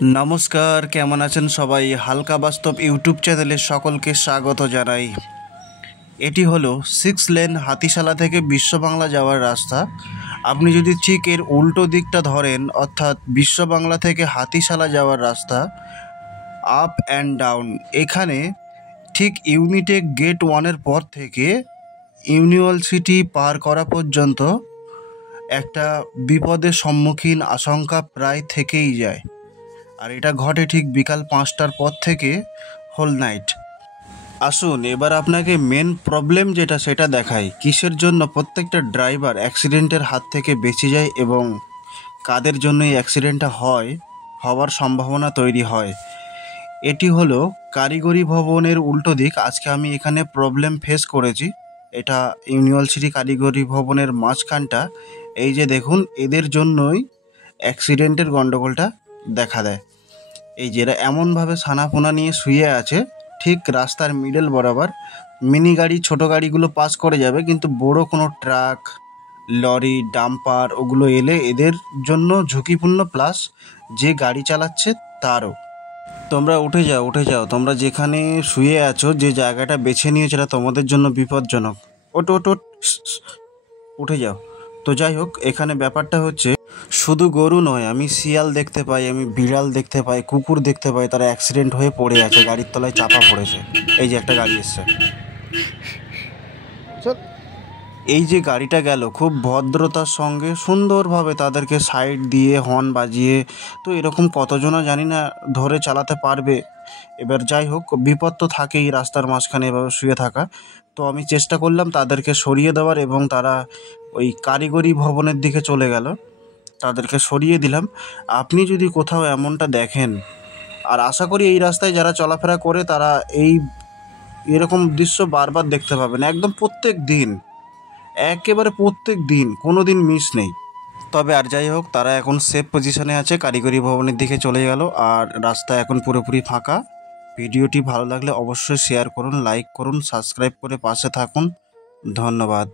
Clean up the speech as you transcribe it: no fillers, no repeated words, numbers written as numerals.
নমস্কার, কেমন আছেন সবাই? হালকা বাস্তব ইউটিউব চ্যানেলে সকলকে স্বাগত জানাই। এটি হলো 6 লেন হাতিশালা থেকে বিশ্ববাংলা যাওয়ার রাস্তা। আপনি যদি ঠিক এর উল্টো দিকটা ধরেন, অর্থাৎ বিশ্ববাংলা থেকে হাতিশালা যাওয়ার রাস্তা, আপ অ্যান্ড ডাউন, এখানে ঠিক ইউনিটেক গেট 1-এর পর থেকে ইউনিভার্সিটি পার করা পর্যন্ত একটা বিপদের সম্মুখীন আশঙ্কা প্রায় থেকেই যায়। আর এটা ঘটে ঠিক বিকাল 5টার পর থেকে হোল নাইট। আসুন এবার আপনাকে মেন প্রবলেম যেটা সেটা দেখাই, কিসের জন্য প্রত্যেকটা ড্রাইভার অ্যাক্সিডেন্টের হাত থেকে বেঁচে যায় এবং কাদের জন্য এই অ্যাক্সিডেন্টটা হওয়ার সম্ভাবনা তৈরি হয়। এটি হলো কারিগরি ভবনের উল্টো দিক। আজকে আমি এখানে প্রবলেম ফেস করেছি। এটা ইউনিভার্সিটি কারিগরি ভবনের মাঝখানটা। এই যে দেখুন, এদের জন্যই অ্যাক্সিডেন্টের গণ্ডগোলটা দেখা দেয়। এই যে এরা এমনভাবে ছানাপোনা নিয়ে শুয়ে আছে ঠিক রাস্তার মিডল বরাবর। মিনি গাড়ি, ছোটো গাড়িগুলো পাস করে যাবে, কিন্তু বড় কোনো ট্রাক, লরি, ডাম্পার ওগুলো এলে এদের জন্য ঝুঁকিপূর্ণ, প্লাস যে গাড়ি চালাচ্ছে তারও। তোমরা উঠে যাও, তোমরা যেখানে শুয়ে আছো, যে জায়গাটা বেছে নিয়েছো এটা তোমাদের জন্য বিপজ্জনক। ওট, উঠে যাও। তো যাই হোক, এখানে ব্যাপারটা হচ্ছে, শুধু গরু নয়, আমি শিয়াল দেখতে পাই, আমি বিড়াল দেখতে পাই, কুকুর দেখতে পাই, তারা অ্যাক্সিডেন্ট হয়ে পড়ে আছে, গাড়ির তলায় চাপা পড়েছে। এই যে একটা গাড়ি এসছে, এই যে গাড়িটা গেল খুব ভদ্রতার সঙ্গে সুন্দরভাবে তাদেরকে সাইড দিয়ে হর্ন বাজিয়ে। তো এরকম কতজনা জানি না ধরে চালাতে পারবে। এবার যাই হোক, বিপদ তো থাকেই রাস্তার মাঝখানে এভাবে শুয়ে থাকা। তো আমি চেষ্টা করলাম তাদেরকে সরিয়ে দেওয়ার, এবং তারা ওই কারিগরি ভবনের দিকে চলে গেল, তাদেরকে সরিয়ে দিলাম। আপনি যদি কোথাও এমনটা দেখেন, আর আশা করি এই রাস্তায় যারা চলাফেরা করে তারা এরকম দৃশ্য বারবার দেখতে পাবেন, একদম প্রত্যেক দিন, একেবারে প্রত্যেক দিন, কোনো দিন মিস নেই। তবে আর যাই হোক, তারা এখন সেফ পজিশনে আছে, কারিগরি ভবনের দিকে চলে গেল, আর রাস্তা এখন পুরোপুরি ফাঁকা। ভিডিওটি ভালো লাগলে অবশ্যই শেয়ার করুন, লাইক করুন, সাবস্ক্রাইব করে পাশে থাকুন। ধন্যবাদ।